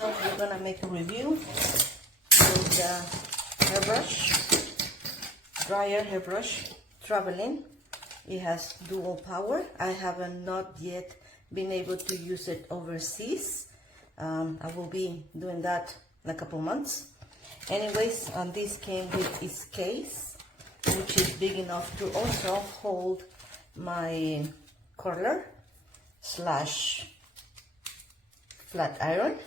Now we're gonna make a review with the hairbrush, dryer hairbrush, traveling. It has dual power. I haven't not yet been able to use it overseas. I will be doing that in a couple months. Anyways, this came with its case, which is big enough to also hold my curler slash flat iron,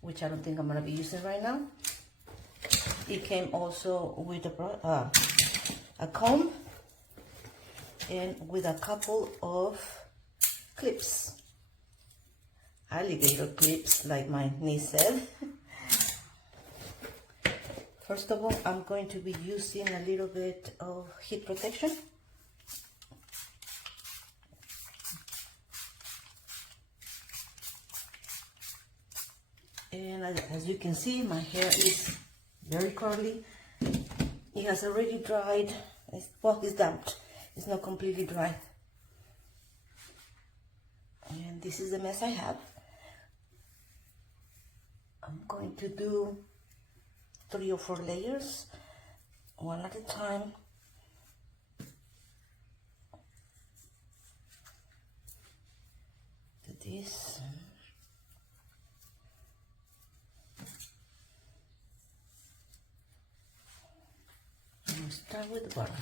which I don't think I'm gonna be using right now. It came also with a comb and with a couple of clips, alligator clips, like my niece said. First of all, I'm going to be using a little bit of heat protection. And as you can see, my hair is very curly. It has already dried. Well, it's damped. It's not completely dry. And this is the mess I have. I'm going to do 3 or 4 layers, one at a time. Do this. And we'll start with the bottom.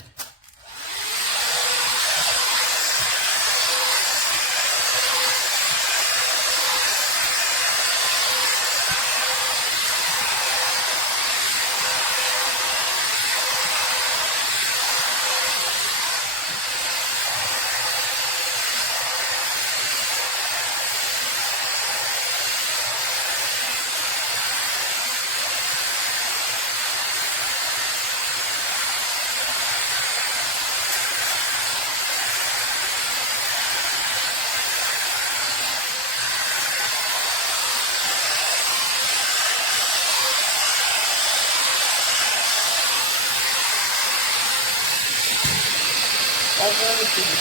That's everything.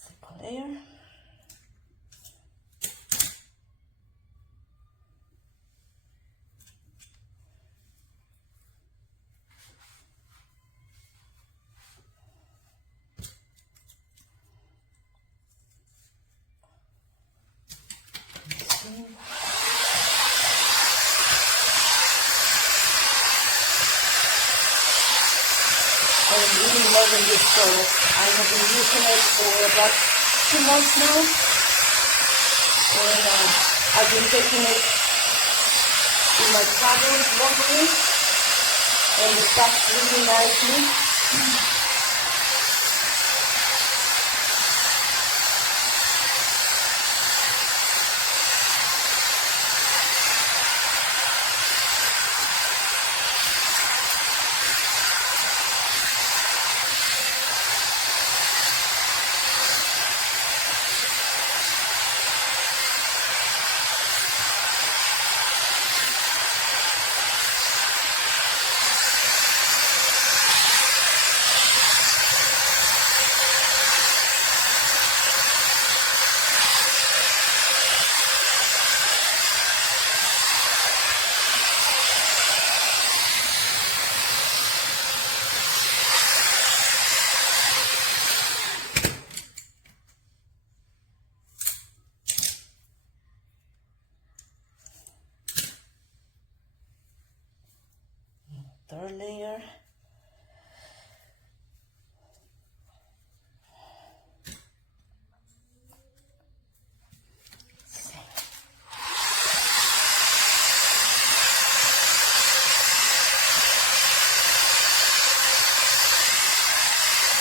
Second layer. I'm really loving this product. I have been using it for about 2 months now, and I've been taking it in my travels locally, and it stacks really nicely. Third layer.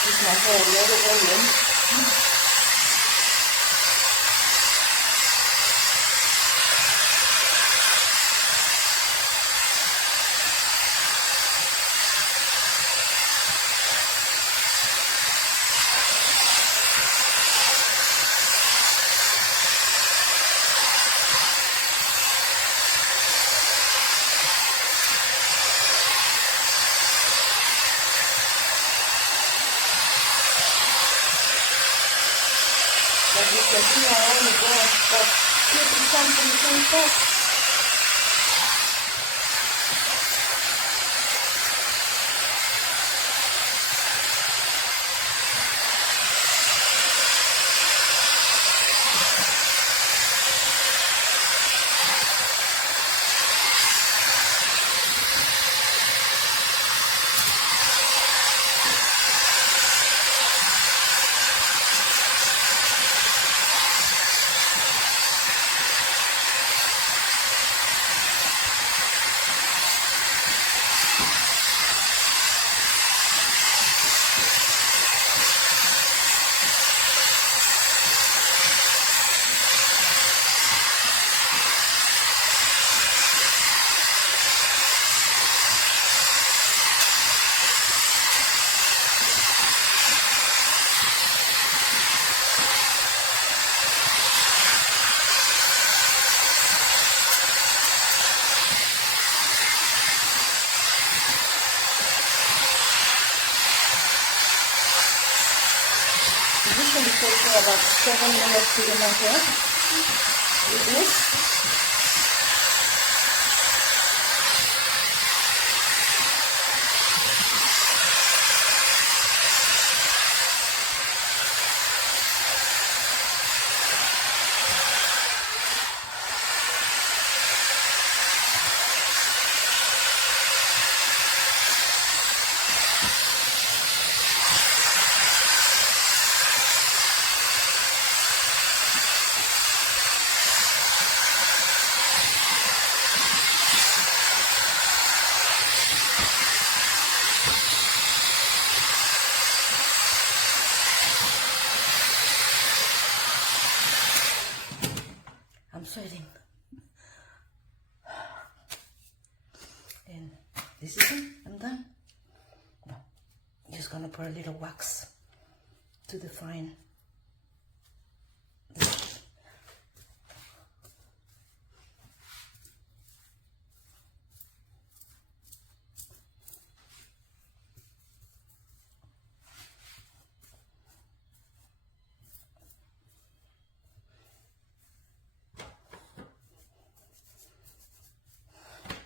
Keep my hair a little volume. you can see, I only go about 2-3 times in the same spot. Usually takes me about 7 minutes to do my hair with this. I'm sweating. And this is it. I'm done. No, just gonna put a little wax to define the shape.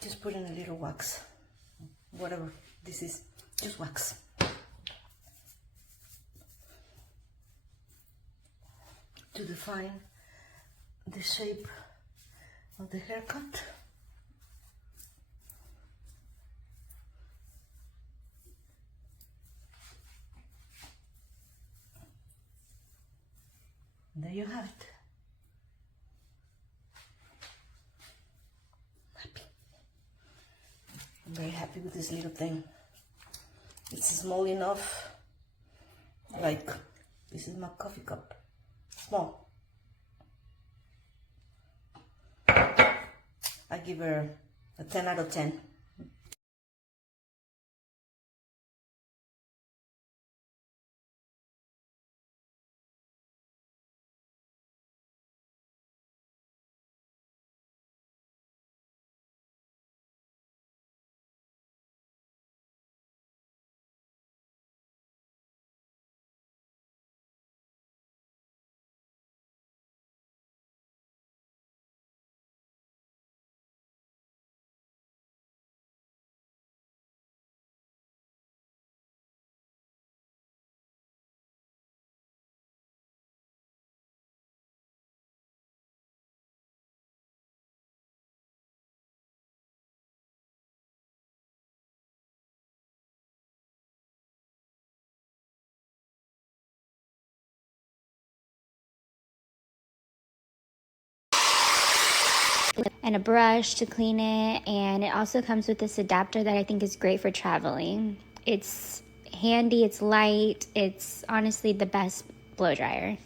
Just put in a little wax, whatever this is, just wax. To define the shape of the haircut. There you have it. I'm very happy with this little thing. It's small enough, like this is my coffee cup, small. I give her a 10 out of 10. And a brush to clean it, and it also comes with this adapter that I think is great for traveling. It's handy, it's light, it's honestly the best blow dryer.